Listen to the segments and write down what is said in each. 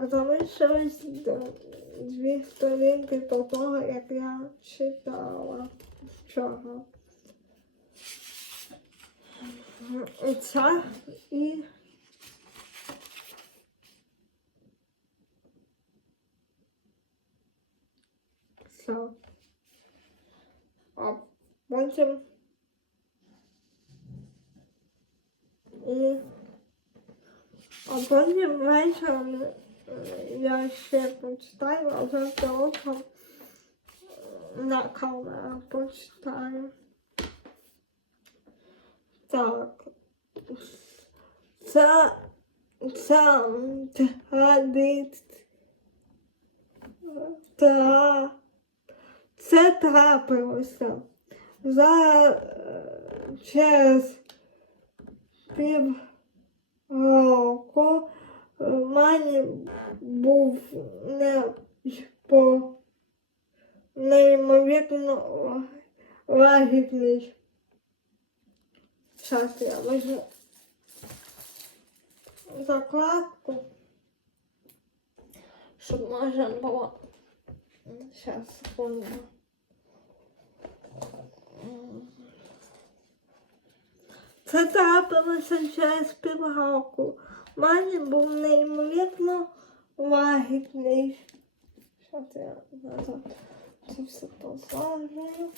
Так, залишилось дві сторінки до того, як я читала вчора. Ця і все. А потім і а потім вечором я ще почитаю, а завтра е, на камеру почитаю. Так. Це, це традиція. Це трапилося. За е, через пів року в мене був не по неймовірно лагідний час. Я візьму закладку, щоб можна було Сейчас, секунду. Це трапилося через півроку. Мене був неймовірно лагідний. Що це назад? Це все позажую.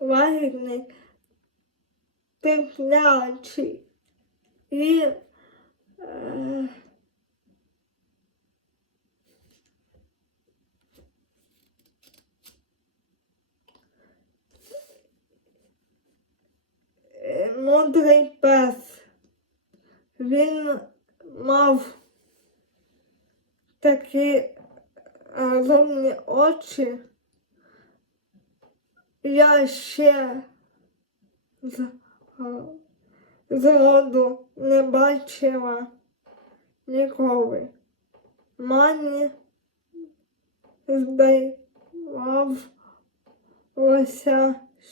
лагідний, терплячий і е, е, мудрий пес. Він мав такі розумні очі. Я ще з, а, зроду не бачила ніколи. Мені здавалося,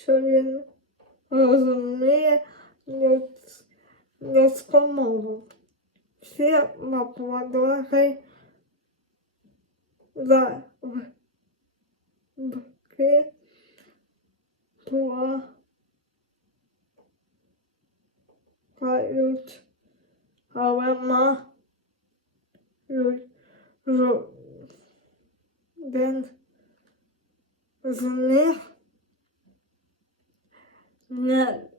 що він розуміє nos, nos comandam. Se uma voadora rei da que voar caiu a uma ben Zunir, ne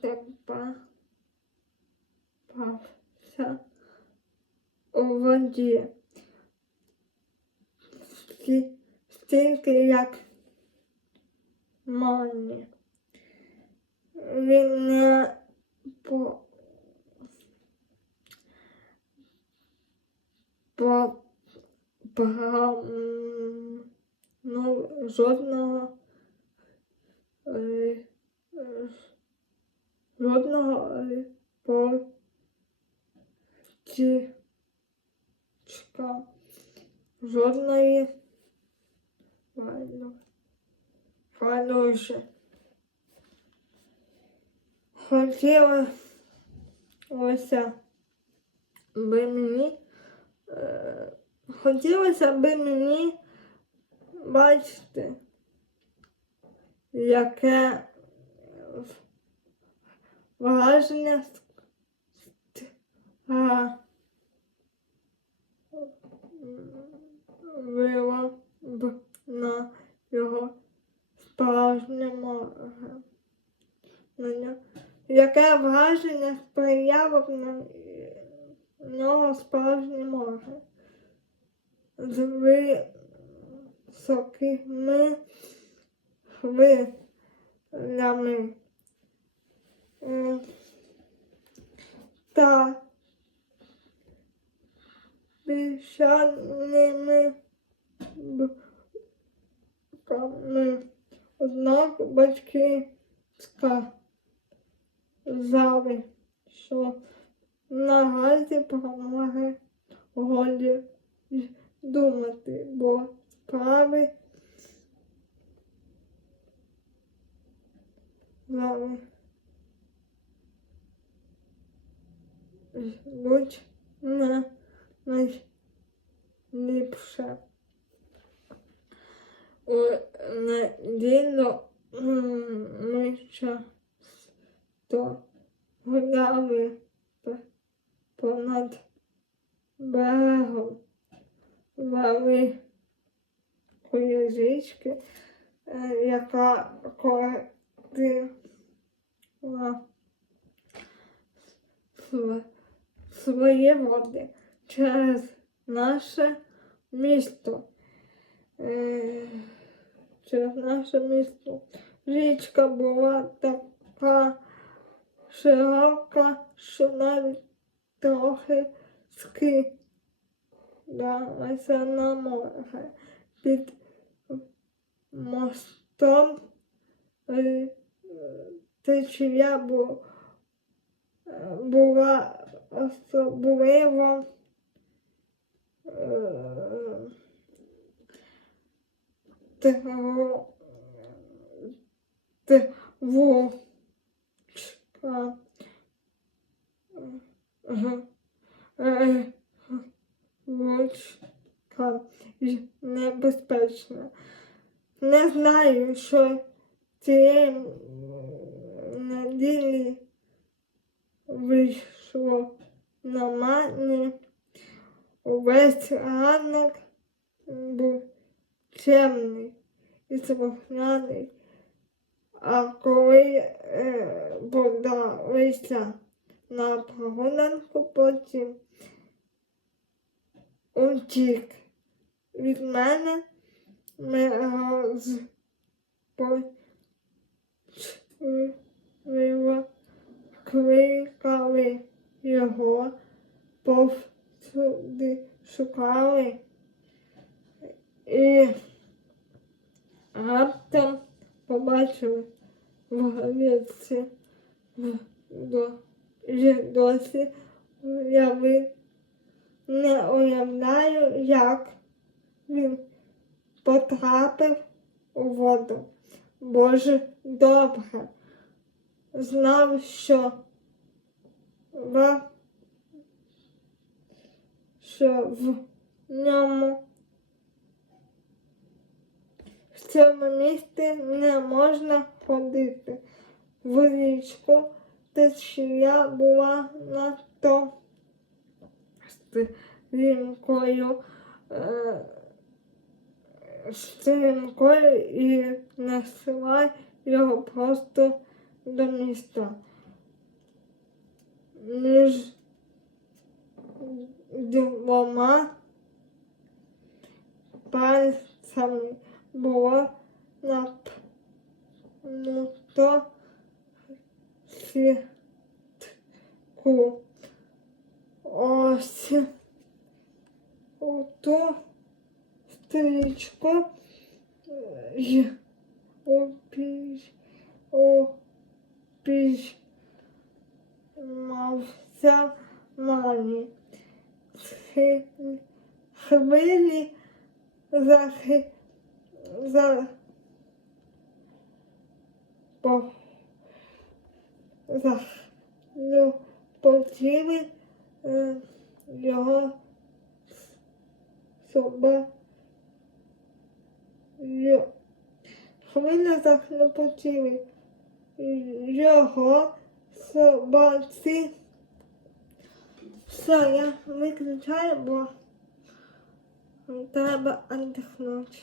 тепався у воді. Стільки як Мані. Він не по, по, брав, ну, жодного е, е, жодного е, жодної ладно. Хороше. Хотіла ося би мені. Е, хотілося би мені бачити, яке враження вила б на його справжньому на нього. Яке враження сприяло б на нього справжнє море? З високими хвилями та пішаними бруками. Однак батьки сказали, що на газі помоги голі думати, бо справи. Vale. Будь на найліпше. У неділю ми часто гуляли понад берегом великої річки, е, яка котила св- свої води через наше місто. Е, Через наше місто. Річка була така широка, що навіть трохи скидалася на море. Під мостом е, течія бу- була особливо. Е, Ручка небезпечна. Не знаю, що цієї неділі вийшло на мене. Увесь ранок був темний і слухняний. А коли е, подалися на прогулянку, потім утік від мене, ми розпочали кликали його, повсюди шукали. І раптом побачили в і досі уяви, не уявляю, як він потрапив у воду. Боже, добре. Знав, що в, що в ньому в цьому місті не можна ходити. В річку, течія була надто стрімкою, е, стрімкою і несла його просто до міста. Між двома пальцями було напнуто сітку. Ось ту стрічку й опіч, опіймався мані. Хвилі захи за по за захлюпотіли е, його соба йо- хвиля захлюпотіли його собаці. Все, я виключаю, бо треба віддихнути.